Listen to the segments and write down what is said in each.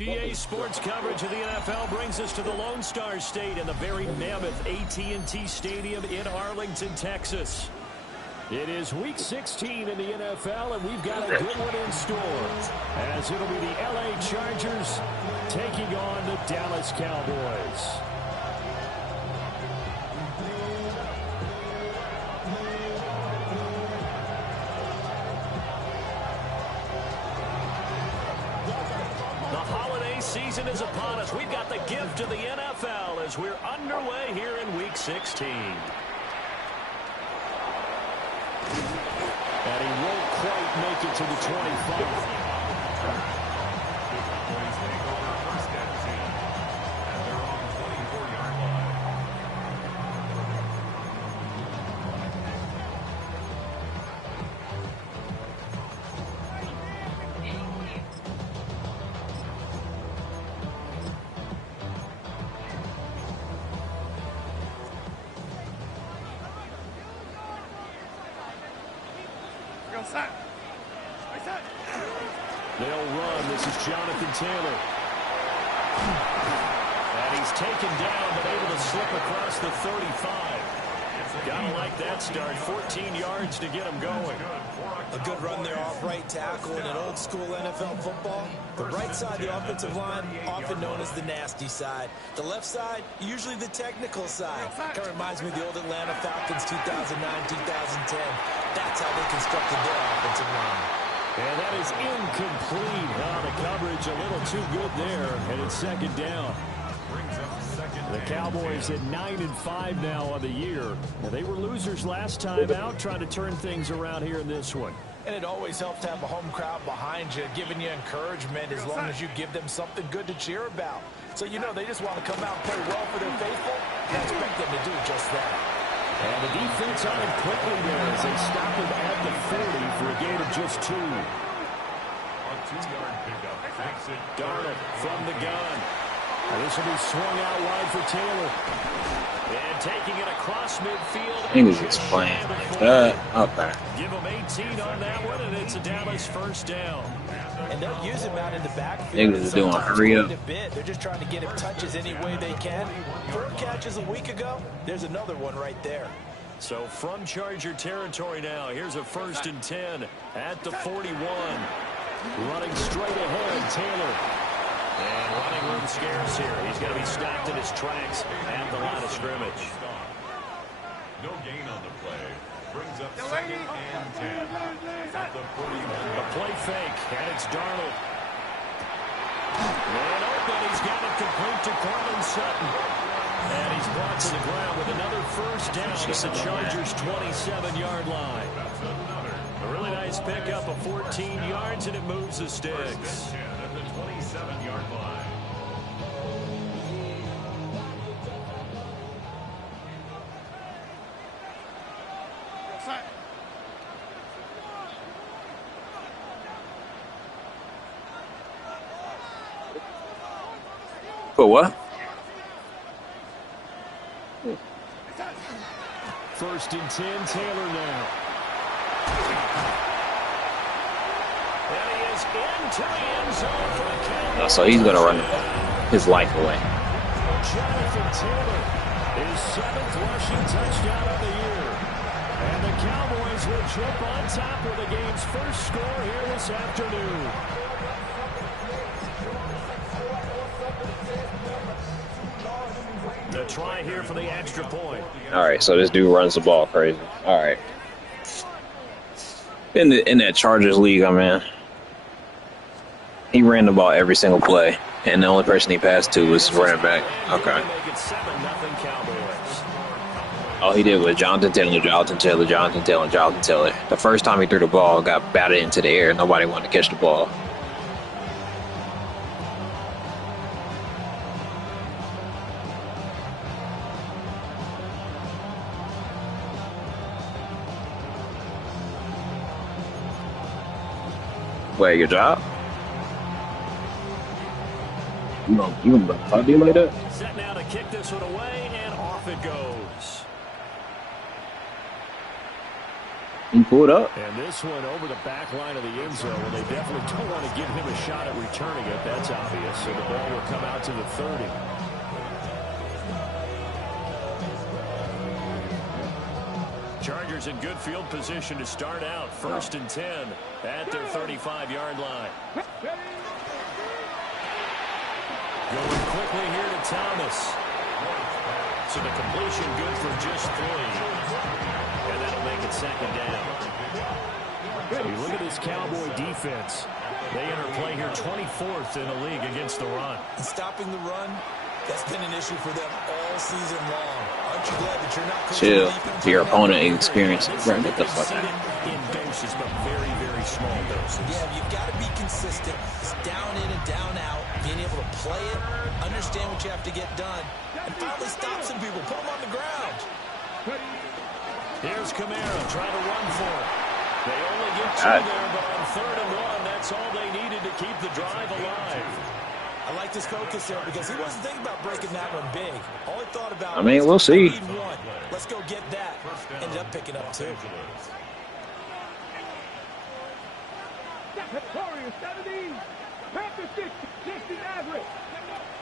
EA Sports coverage of the NFL brings us to the Lone Star State and the very mammoth AT&T Stadium in Arlington, Texas. It is Week 16 in the NFL, and we've got a good one in store, as it'll be the LA Chargers taking on the Dallas Cowboys. Season is upon us. We've got the gift of the NFL as we're underway here in Week 16. And he won't quite make it to the 25. They'll run. This is Jonathan Taylor. And he's taken down, but able to slip across the 35. Gotta like that start. 14 yards to get him going. A good run there off right tackle in an old school NFL football. The right side of the offensive line, often known as the nasty side. The left side, usually the technical side. Kind of reminds me of the old Atlanta Falcons 2009-2010. That's how they constructed their offensive line. And that is incomplete. The coverage a little too good there, and it's second down. The Cowboys at 9-5 now on the year. Well, they were losers last time out, trying to turn things around here in this one. And it always helps to have a home crowd behind you, giving you encouragement as long as you give them something good to cheer about. So you know they just want to come out and play well for their faithful, and I expect them to do just that. And the defense on him quickly there as they stop him at the 40 for a gain of just 2. A 2-yard pickup. Darnold from the gun. And this will be swung out wide for Taylor. And taking it across midfield. He was just playing like that. Okay. Give him 18 on that one, and it's a Dallas first down. And they'll use him out in the backfield. Niggas are doing hurry up. They're just trying to get him touches any way they can. 4 catches a week ago. There's another one right there. So from Charger territory now, here's a 1st and 10 at the 41. Running straight ahead, Taylor. And running room scarce here. He's going to be stopped in his tracks at the line of scrimmage. No gain on the play. Brings up 2nd and 10 at the 41. A play fake, and it's Darnold. And open, he's got it complete to Courtland Sutton. And he's brought to the ground with another first down at the Chargers' 27-yard line. A really nice pickup of 14 yards, and it moves the sticks. At the 27-yard line. For what? 1st and 10, Taylor now. And he is into the end zone for the Cowboys. So he's going to run his life away. Jonathan Taylor, his 7th rushing touchdown of the year. And the Cowboys will jump on top with the game's first score here this afternoon. The try here for the extra point. All right, so this dude runs the ball crazy. All right. In that Chargers league I'm in, he ran the ball every single play, and the only person he passed to was running back. Okay. All he did was Jonathan Taylor, Jonathan Taylor, Jonathan Taylor, Jonathan Taylor. The first time he threw the ball, got batted into the air. Nobody wanted to catch the ball. Wait, your job? You gonna talk to you like that? Set now to kick this one away, and off it goes. He pulled up. And this one over the back line of the end zone. Well, they definitely don't want to give him a shot at returning it. That's obvious. So the ball will come out to the 30. Chargers in good field position to start out. 1st and 10 at their 35-yard line. Going quickly here to Thomas. So the completion good for just 3. And that'll make it 2nd down. You look at this Cowboy defense. They enter play here 24th in the league against the run. And stopping the run, that's been an issue for them all season long. Aren't you glad that you're not chill? Your opponent ain't experiencing. Bro, get the fuck out. In doses, but very, very small doses. Yeah, you've got to be consistent. It's down in and down out. Being able to play it, understand what you have to get done, and finally stop some people. Put them on the ground. Here's Kamara trying to run for it. They only get 2 there, but on 3rd and 1, that's all they needed to keep the drive alive. I like his focus there because he wasn't thinking about breaking that one big. All he thought about I mean, we'll see. One. Let's go get that. Ended up picking up 2.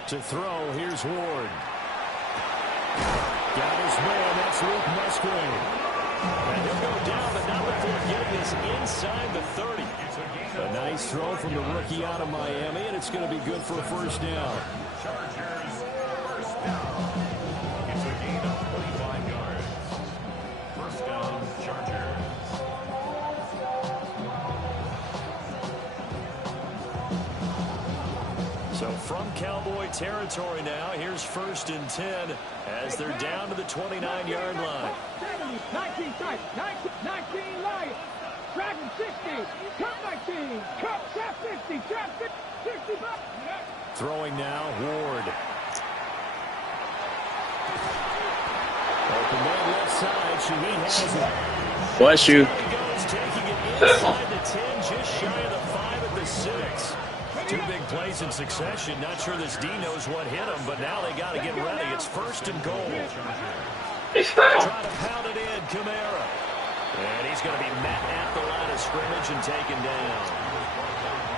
To throw, here's Ward. Got his man, that's Luke Musgrave. And he'll go down, but not before getting this inside the 30. A nice throw from the rookie out of Miami, and it's going to be good for a 1st down. Chargers, 1st down. It's a gain of 25 yards. 1st down, Chargers. So from Cowboy territory now, here's 1st and 10 as they're down to the 29-yard line. 19 tight, 19 Lions, Dragon 60, Cup 19, Cup Trap 50, Trap 65. Throwing now, Ward. Open man left side, Shaheed has it. Bless you. He goes, taking it inside the 10, just shy of the 5 at the 6. 2 big plays in succession. Not sure this D knows what hit him, but now they got to get ready. It's 1st and goal. Try to pound it in, Kamara. And he's going to be met at the line of scrimmage and taken down.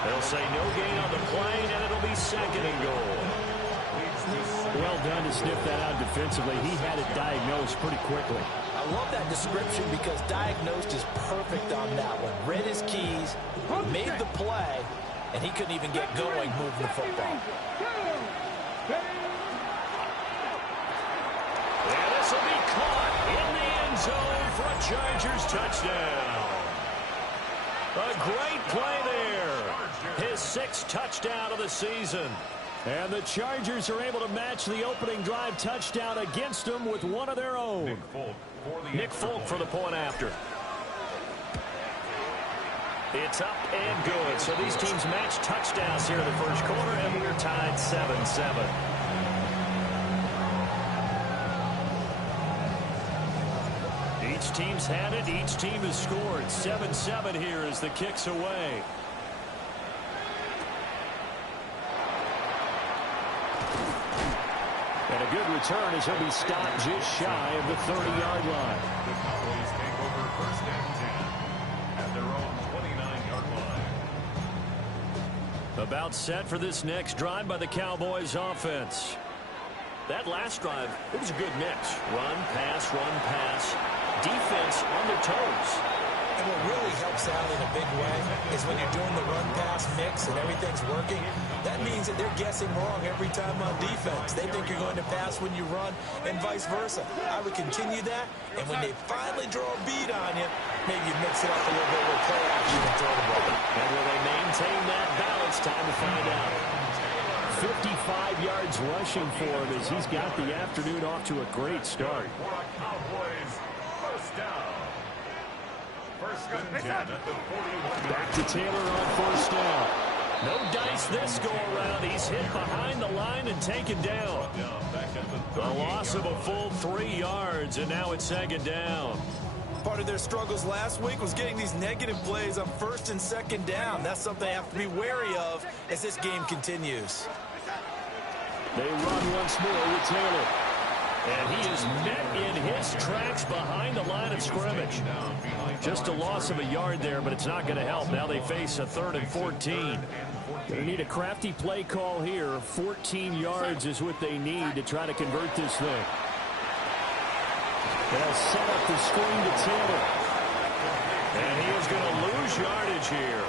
They'll say no gain on the play, and it'll be 2nd and goal. Well done to sniff that out defensively. He had it diagnosed pretty quickly. I love that description because diagnosed is perfect on that one. Read his keys, made the play, and he couldn't even get going moving the football. And this will be caught in the end zone for a Chargers touchdown. A great play there. His 6th touchdown of the season. And the Chargers are able to match the opening drive touchdown against them with one of their own. Nick Folk for the point after. It's up and good. So these teams match touchdowns here in the 1st quarter, and we're tied 7-7. Each team's had it. Each team has scored. 7-7 here as the kick's away. And a good return as he'll be stopped just shy of the 30-yard line. The Cowboys take over 1st and 10 at their own 29-yard line. About set for this next drive by the Cowboys offense. That last drive, it was a good mix. Run, pass, defense on their toes. And what really helps out in a big way is when you're doing the run-pass mix and everything's working, that means that they're guessing wrong every time on defense. They think you're going to pass when you run and vice versa. I would continue that, and when they finally draw a beat on you, maybe you mix it up a little bit with play action and throw the ball. And will they maintain that balance? Time to find out. 55 yards rushing for him as he's got the afternoon off to a great start. Cowboys, 1st down. 1st and 10 at the 41. Back to Taylor on 1st down. No dice this go around. He's hit behind the line and taken down. A loss of a full 3 yards, and now it's 2nd down. Part of their struggles last week was getting these negative plays on 1st and 2nd down. That's something they have to be wary of as this game continues. They run once more with Taylor. And he is met in his tracks behind the line of scrimmage. Just a loss of a yard there, but it's not going to help. Now they face a 3rd and 14. They need a crafty play call here. 14 yards is what they need to try to convert this thing. They'll set up the screen to Taylor. And he is going to lose yardage here.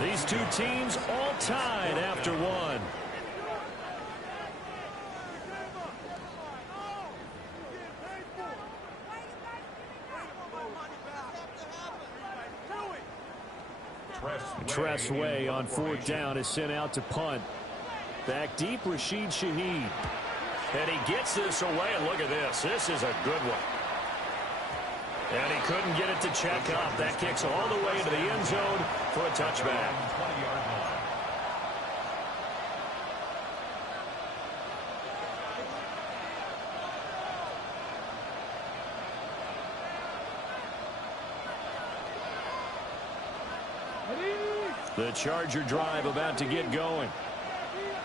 These two teams all tied after one. Tressway on 4th down is sent out to punt. Back deep, Rashid Shaheed. And he gets this away, and look at this. This is a good one. And he couldn't get it to check up. That kicks all the way into the end zone for a touchback. The Charger drive about to get going.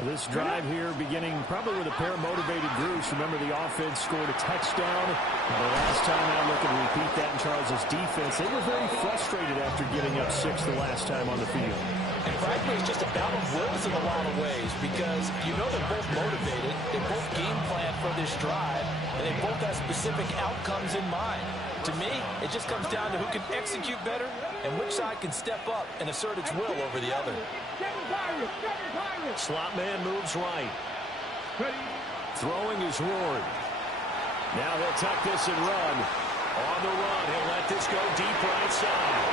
This drive here beginning probably with a pair of motivated groups. Remember, the offense scored a touchdown. The last time out, looking to repeat that in Charles' defense. They were very frustrated after giving up 6 the last time on the field. And frankly, it's just a battle of wills in a lot of ways because you know they're both motivated. They both game plan for this drive, and they both have specific outcomes in mind. To me, it just comes down to who can execute better and which side can step up and assert its will over the other. Slot man moves right. Throwing is Ward. Now he'll tuck this and run. On the run, he'll let this go deep right side.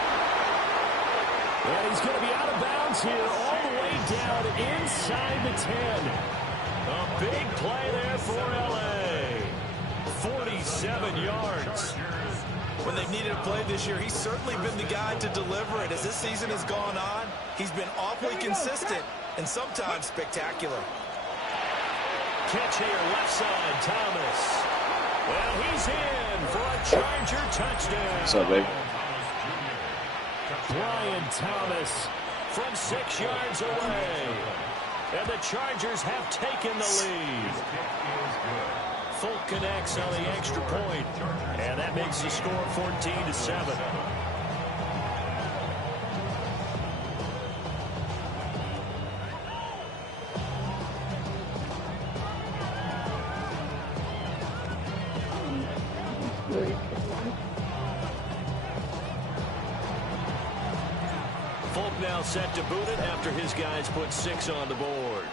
And he's going to be out of bounds here all the way down inside the 10. A big play there for L.A. 47 yards. When they've needed a play this year, he's certainly been the guy to deliver it. As this season has gone on, he's been awfully consistent and sometimes spectacular. Catch here, left side, Thomas. Well, he's in for a Charger touchdown. What's up, baby? Brian Thomas from 6 yards away. And the Chargers have taken the lead. Folk connects on the extra point. And that makes the score 14-7. Folk now set to boot it after his guys put 6 on the board.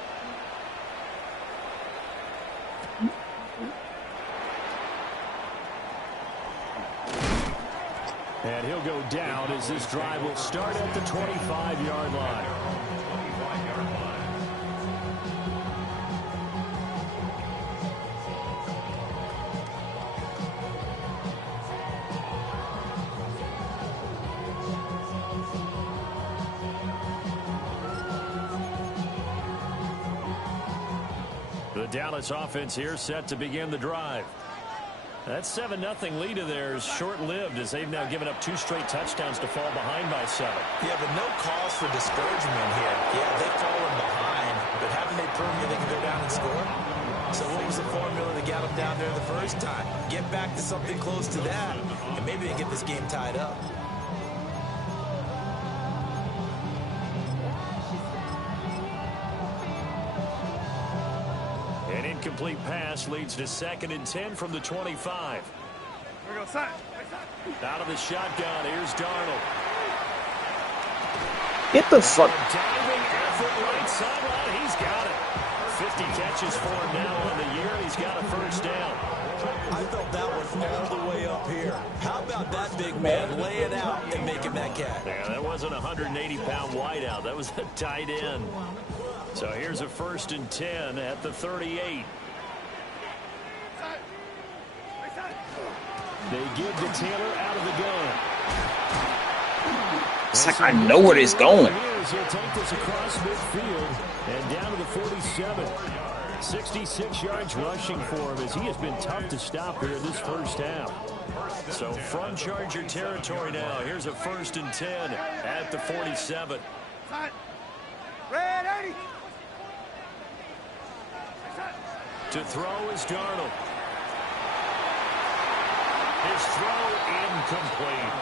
And he'll go down as this drive will start at the 25-yard line. The Dallas offense here set to begin the drive. That 7-0 lead of theirs short-lived as they've now given up 2 straight touchdowns to fall behind by 7. Yeah, but no cause for discouragement here. Yeah, they've fallen behind, but haven't they proven they can go down and score? So what was the formula that got them down there the first time? Get back to something close to that, and maybe they get this game tied up. An incomplete pass leads to 2nd and 10 from the 25. Out of the shotgun, here's Darnold. Get the fuck. Diving effort right sideline, he's got it. 50 catches for him now on the year. He's got a first down. I felt that one all the way up here. How about that big man lay it out and making that catch? Yeah, that wasn't a 180-pound wideout. That was a tight end. So here's a 1st and 10 at the 38. They give to Taylor out of the gun. It's like I know where it's going. He'll take this across midfield and down to the 47. 66 yards rushing for him as he has been tough to stop here this first half. So from Charger territory now, here's a 1st and 10 at the 47. To throw is Darnold. His throw incomplete.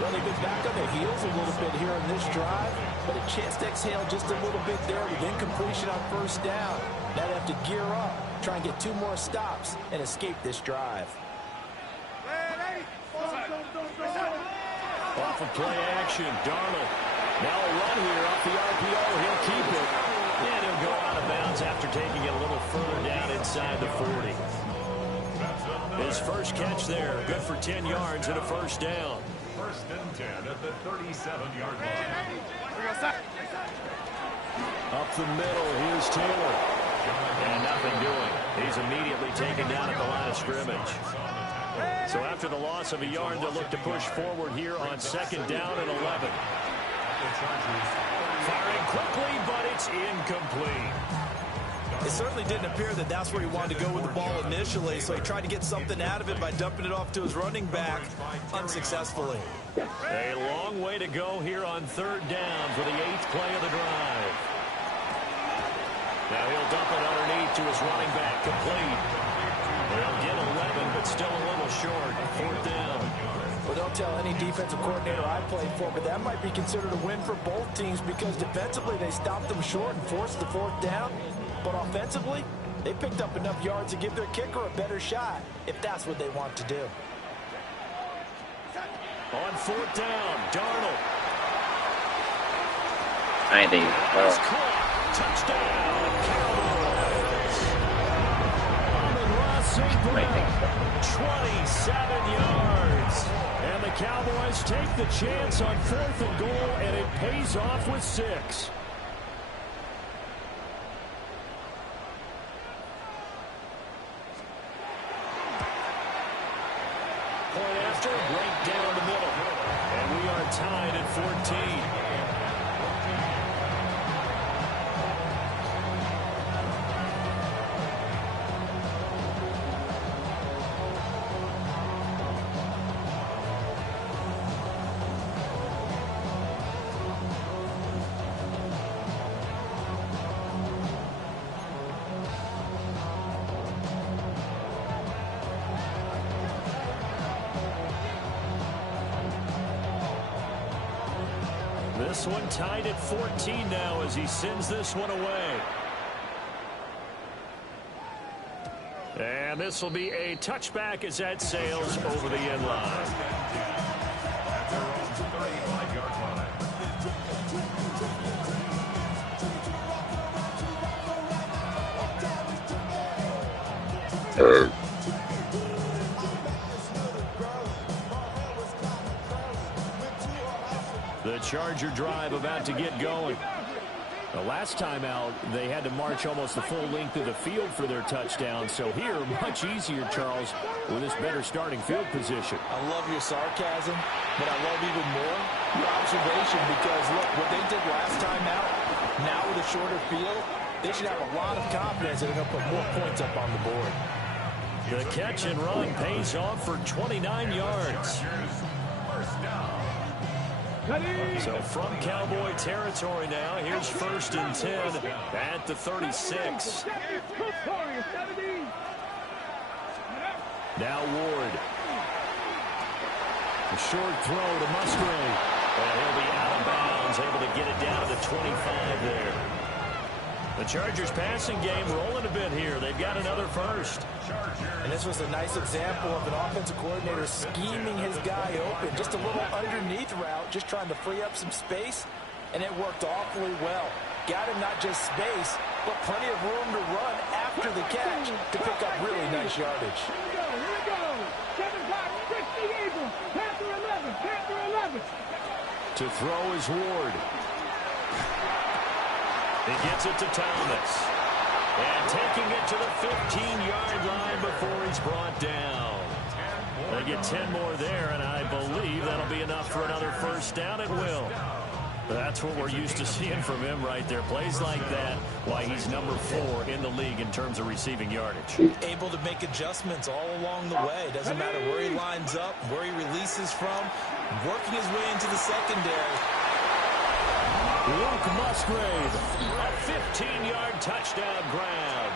Well, they've been back on their heels a little bit here on this drive, but a chance to exhale just a little bit there with incompletion on first down. Now they have to gear up, try and get 2 more stops, and escape this drive. Off of play action, Darnold. Now a run here off the RPO. He'll keep it. And he'll go out of bounds after taking it a little further down inside the 40. His first catch there, good for 10 yards and a first down. First and 10 at the 37-yard line. Up the middle, here's Taylor. And nothing doing. He's immediately taken down at the line of scrimmage. So after the loss of a yard, they'll look to push forward here on second down and 11. Firing quickly, but it's incomplete. It certainly didn't appear that that's where he wanted to go with the ball initially, so he tried to get something out of it by dumping it off to his running back unsuccessfully. A long way to go here on third down for the 8th play of the drive. Now he'll dump it underneath to his running back, complete. They'll get 11, but still a little short. 4th down. Well, don't tell any defensive coordinator I played for, but that might be considered a win for both teams because defensively they stopped them short and forced the 4th down. But offensively, they picked up enough yards to give their kicker a better shot, if that's what they want to do. On 4th down, Darnold. I ain't thinking. He's caught. Touchdown, Cowboys. Amon-Ra St. Brown, 27 yards. And the Cowboys take the chance on 4th and goal, and it pays off with 6. Point after, right down the middle. And we are tied at 14. This one tied at 14 now as he sends this one away. And this will be a touchback as that sails over the end line. At their own 35-yard line. The Charger drive about to get going. The last time out, they had to march almost the full length of the field for their touchdown. So here, much easier, Charles, with this better starting field position. I love your sarcasm, but I love even more your observation because, look, what they did last time out, now with a shorter field, they should have a lot of confidence that they're going to put more points up on the board. The catch and run pays off for 29 yards. First down. So from Cowboy territory now, here's 1st and 10 at the 36. Now Ward. A short throw to Musgrave. And he'll be out of bounds, able to get it down to the 25 there. The Chargers passing game rolling a bit here. They've got another first. And this was a nice example of an offensive coordinator scheming his guy open. Just a little underneath route, just trying to free up some space, and it worked awfully well. Got him not just space, but plenty of room to run after the catch to pick up really nice yardage. Here we go. 7 o'clock, 60 Eagles. Panther 11, Panther 11. To throw is Ward. He gets it to Thomas. And taking it to the 15-yard line before he's brought down. They get 10 more there, and I believe that'll be enough for another first down. It will. That's what we're used to seeing from him right there. Plays like that, why he's number 4 in the league in terms of receiving yardage. Able to make adjustments all along the way. Doesn't matter where he lines up, where he releases from, working his way into the secondary. Luke Musgrave, a 15-yard touchdown grab.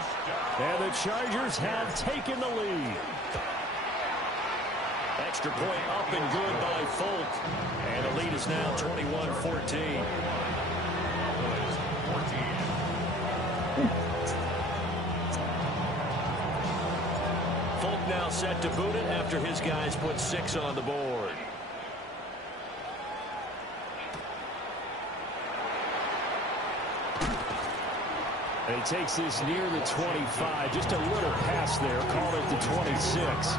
And the Chargers have taken the lead. Extra point up and good by Folk. And the lead is now 21-14. Folk now set to boot it after his guys put 6 on the board. And he takes this near the 25. Just a little pass there. Call it the 26.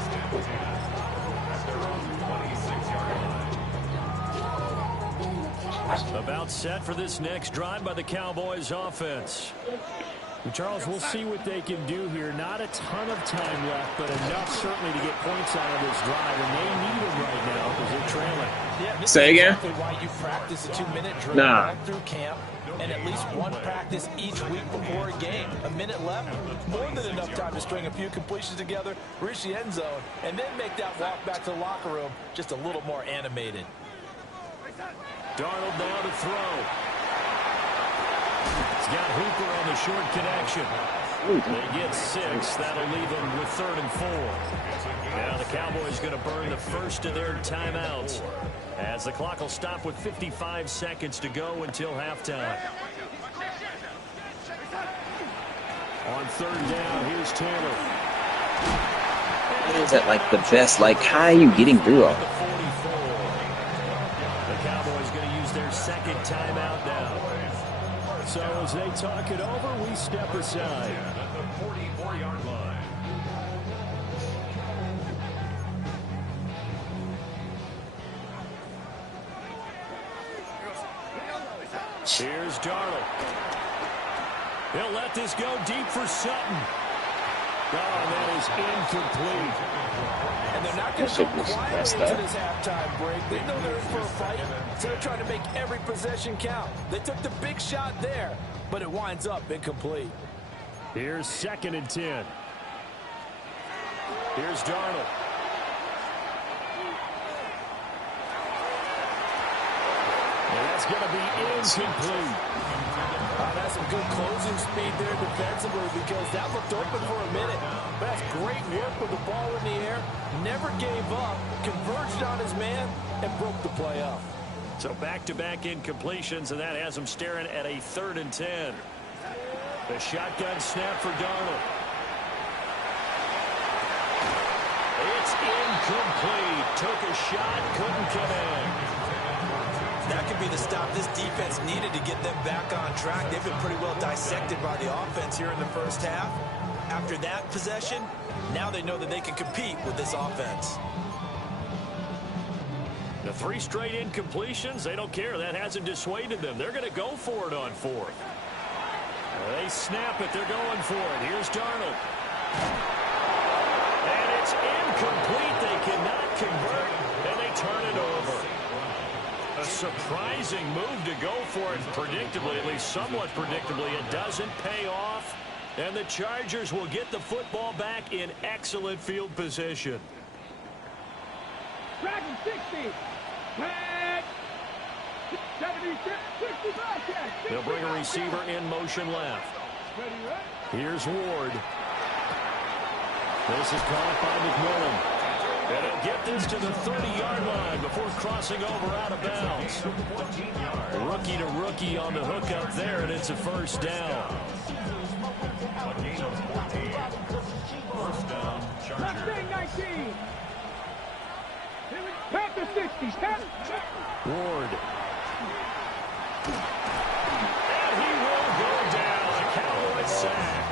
About set for this next drive by the Cowboys offense. And Charles, we'll see what they can do here. Not a ton of time left, but enough certainly to get points out of this drive, and they need them right now because they're trailing. Yeah, this Say is again? exactly why you practice a 2-minute drill Nah. right through camp, and at least one practice each week before a game. A minute left, more than enough time to string a few completions together, reach the end zone, and then make that walk back to the locker room just a little more animated. Darnold now to throw. He's got Hooper on the short connection. They get 6. That'll leave them with 3rd and 4. Now the Cowboys going to burn the first of their timeouts as the clock will stop with 55 seconds to go until halftime. On 3rd down, here's Taylor. What is that like the best? Like, how are you getting through all? The 44. The Cowboys going to use their second timeout now. So as they talk it over, we step aside. At the 44-yard line. Here's Darnold. He'll let this go deep for Sutton. Oh, that is incomplete. And they're not going to That go shit was quietly messed into up. this halftime break. They know they're in for a fight, so they're trying to make every possession count. They took the big shot there, but it winds up incomplete. Here's 2nd and 10. Here's Darnold. And that's going to be incomplete. That's some good closing speed there defensively because that looked open for a minute. But that's great work with the ball in the air. Never gave up, converged on his man, and broke the play up. So back-to-back incompletions, and that has him staring at a 3rd and 10. The shotgun snap for Darnold. It's incomplete. Took a shot, couldn't connect. That could be the stop this defense needed to get them back on track. They've been pretty well dissected by the offense here in the first half. After that possession, now they know that they can compete with this offense. The 3 straight incompletions, they don't care. That hasn't dissuaded them. They're going to go for it on 4th. They snap it. They're going for it. Here's Darnold. And it's incomplete. They cannot convert, and they turn it over. A surprising move to go for it. Predictably, at least somewhat predictably, it doesn't pay off. And the Chargers will get the football back in excellent field position. Dragon 60. Tag. 70, 65 tag. They'll bring a receiver in motion left. Ready, right? Here's Ward. This is caught by McMillan. And he'll get this to the 30-yard line before crossing over out of bounds. Rookie to rookie on the hook up there, and it's a 1st down. First down, Chargers. Mustang 19. Panther 60. Ward. And he will go down. A Cowboy sack.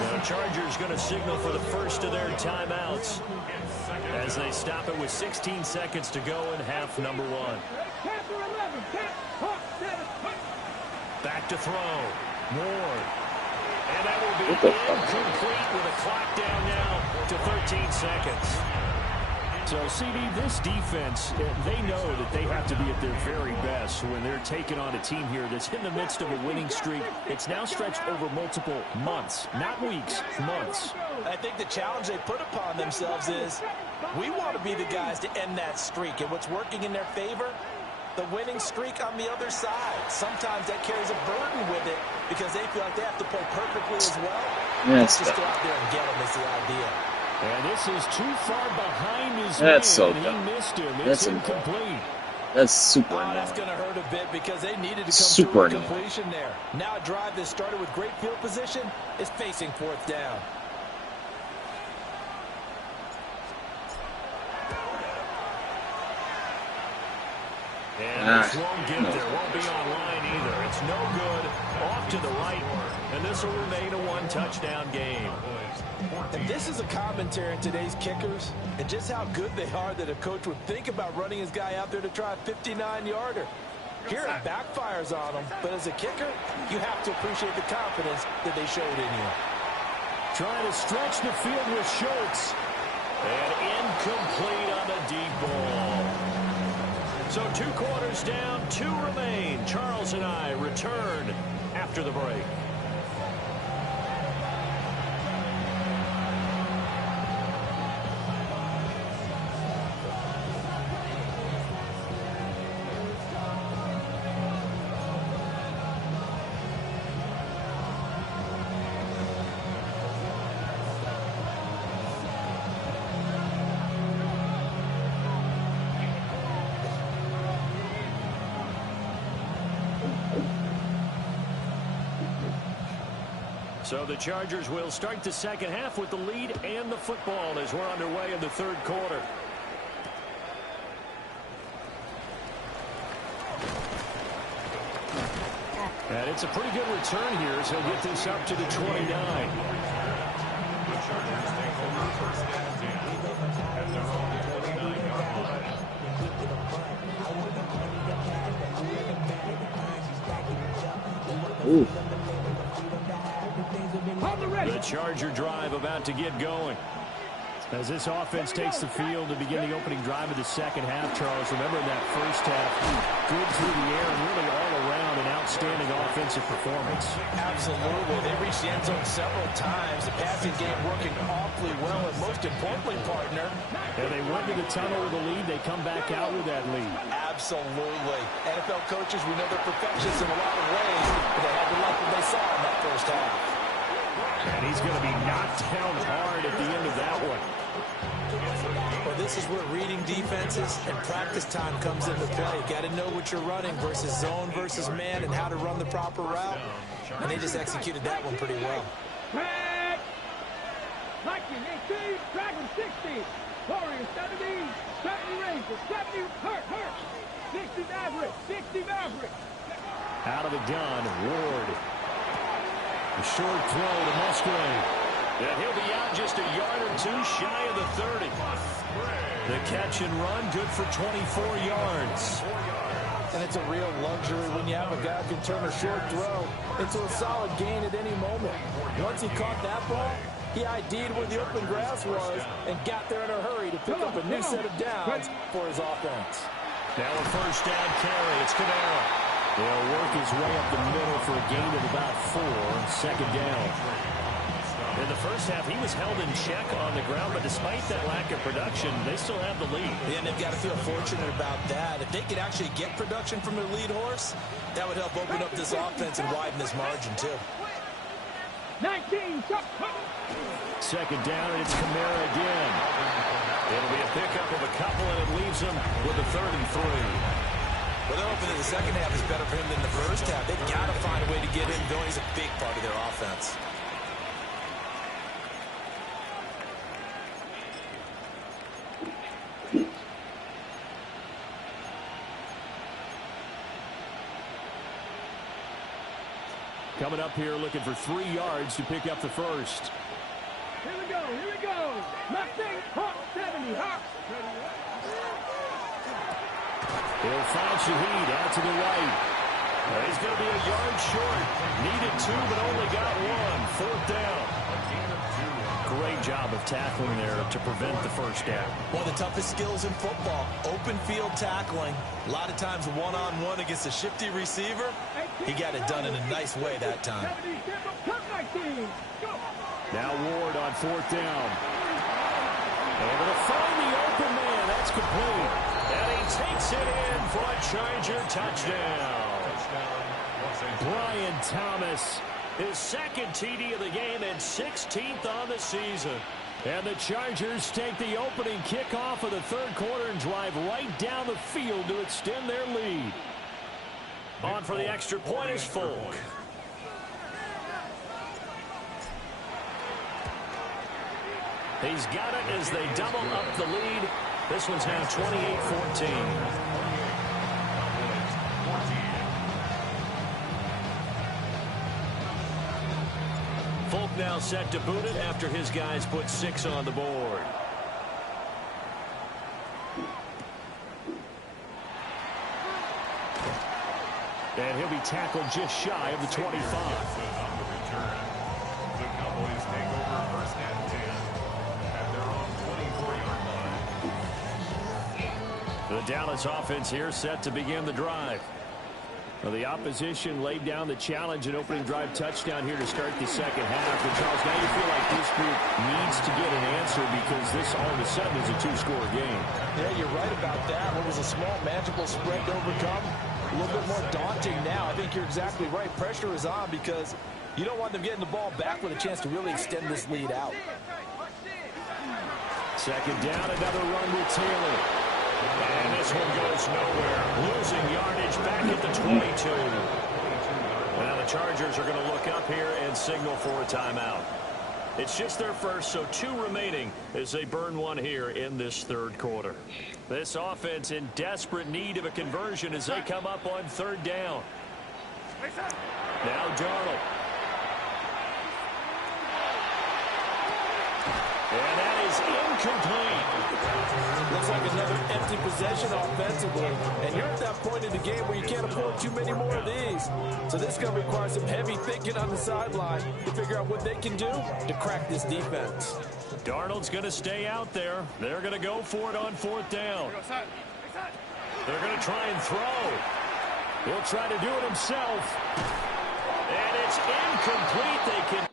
The Chargers going to signal for the first of their timeouts as they stop it with 16 seconds to go in half number 1. Panther 11. Back to throw. Ward. And that will be What the fuck? incomplete with a clock down now to 13 seconds. So, CD, this defense, they know that they have to be at their very best when they're taking on a team here that's in the midst of a winning streak. It's now stretched over multiple months, not weeks, months. I think the challenge they put upon themselves is we want to be the guys to end that streak. And what's working in their favor? The winning streak on the other side. Sometimes that carries a burden with it because they feel like they have to play perfectly as well. Yes. Let's just go out there and get them is the idea. And this is too far behind his That's man. so dumb. He missed him. That's It's incomplete. That's super That's annoying. going to hurt a bit because they needed to come Super through with annoying. completion there. Now a drive that started with great field position is facing fourth down. And this won't get there. Won't be online either. It's no good. Off to the right. And this will remain a one-touchdown game. And this is a commentary on today's kickers and just how good they are that a coach would think about running his guy out there to try a 59-yarder. Here it backfires on him, but as a kicker, you have to appreciate the confidence that they showed in you. Trying to stretch the field with Schultz. And incomplete on the deep ball. So 2 quarters down, 2 remain. Charles and I return after the break. So the Chargers will start the second half with the lead and the football as we're underway in the third quarter. And it's a pretty good return here as he'll get this up to the 29. The Chargers take over first and 10 at their own 29-yard line. Ooh. The Charger drive about to get going. As this offense takes the field to begin the opening drive of the second half, Charles, remember in that first half, good through the air and really all around an outstanding offensive performance. Absolutely. They reached the end zone several times. The passing game working awfully well, and most importantly, partner. And they went to the tunnel with a lead. They come back out with that lead. Absolutely. NFL coaches, we know they're perfectionists in a lot of ways, but they had to like what they saw in that first half. And he's going to be knocked down hard at the end of that one. Well, this is where reading defenses and practice time comes into play. Got to know what you're running versus zone versus man and how to run the proper route. And they just executed that one pretty well. Drag. Viking 18, Dragon 60. Warriors 70, 70 Rangers, 70 Hurt. 60 Maverick, 60 Maverick. Out of the gun, Ward. A short throw to Musgrave. And he'll be out just a yard or 2 shy of the 30. The catch and run, good for 24 yards. And it's a real luxury when you have a guy who can turn a short throw into a solid gain at any moment. Once he caught that ball, he ID'd where the open grass was and got there in a hurry to pick up a new set of downs for his offense. Now a first down carry. It's Kamara. He'll work his way up the middle for a gain of about 4. Second down. In the first half, he was held in check on the ground, but despite that lack of production, they still have the lead. And they've got to feel fortunate about that. If they could actually get production from their lead horse, that would help open up this offense and widen this margin, too. 19, Second down, and it's Kamara again. It'll be a pickup of a couple, and it leaves them with a 3rd and 3. Well, they're hoping that the second half is better for him than the first half. They've got to find a way to get him going. He's a big part of their offense. Coming up here looking for 3 yards to pick up the first. Here we go. Mustang, Hawk 70, Hawk. He'll find Shaheed out to the right. He's going to be a yard short. Needed 2, but only got 1. 4th down. Great job of tackling there to prevent the first down. One of the toughest skills in football, open field tackling. A lot of times one-on-one against a shifty receiver. He got it done in a nice way that time. Now Ward on 4th down. Able to find the open man. That's complete. And he takes it in for a Charger touchdown. Brian Thomas, his 2nd TD of the game and 16th on the season. And the Chargers take the opening kickoff of the third quarter and drive right down the field to extend their lead. On for the extra point is Folk. He's got it as they double up the lead. This one's now 28-14. Folk now set to boot it after his guys put 6 on the board. And he'll be tackled just shy of the 25. On the return, the Cowboys take over first and 10 at their own 24-yard line. The Dallas offense here set to begin the drive. Well, the opposition laid down the challenge and opening drive touchdown here to start the second half. And Charles, now you feel like this group needs to get an answer because this all of a sudden is a 2-score game. Yeah, you're right about that. What was a small, manageable spread to overcome, a little bit more daunting now. I think you're exactly right. Pressure is on because you don't want them getting the ball back with a chance to really extend this lead out. Second down, another run with Taylor. And this one goes nowhere. Losing yardage back at the 22. Now the Chargers are going to look up here and signal for a timeout. It's just their first, so 2 remaining as they burn one here in this third quarter. This offense in desperate need of a conversion as they come up on third down. Now Darnold. And that is incomplete. Looks like another empty possession offensively. And you're at that point in the game where you can't afford too many more of these. So this is going to require some heavy thinking on the sideline to figure out what they can do to crack this defense. Darnold's going to stay out there. They're going to go for it on fourth down. They're going to try and throw. He'll try to do it himself. And it's incomplete. They can...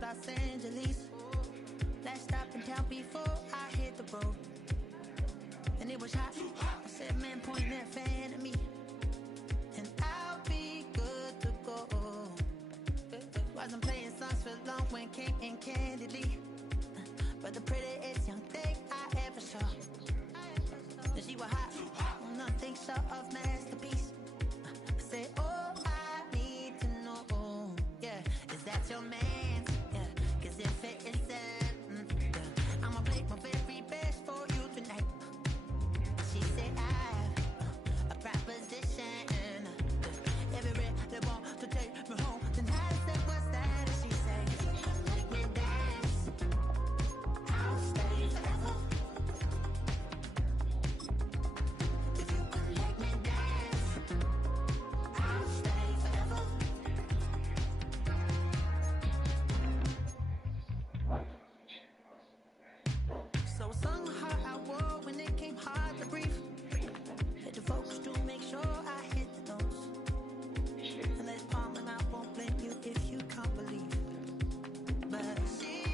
Los Angeles. Last stop in town before I hit the road. And it was hot. I said, man, point that fan at me. And I'll be good to go. Wasn't playing songs for long when came in candidly. But the prettiest young thing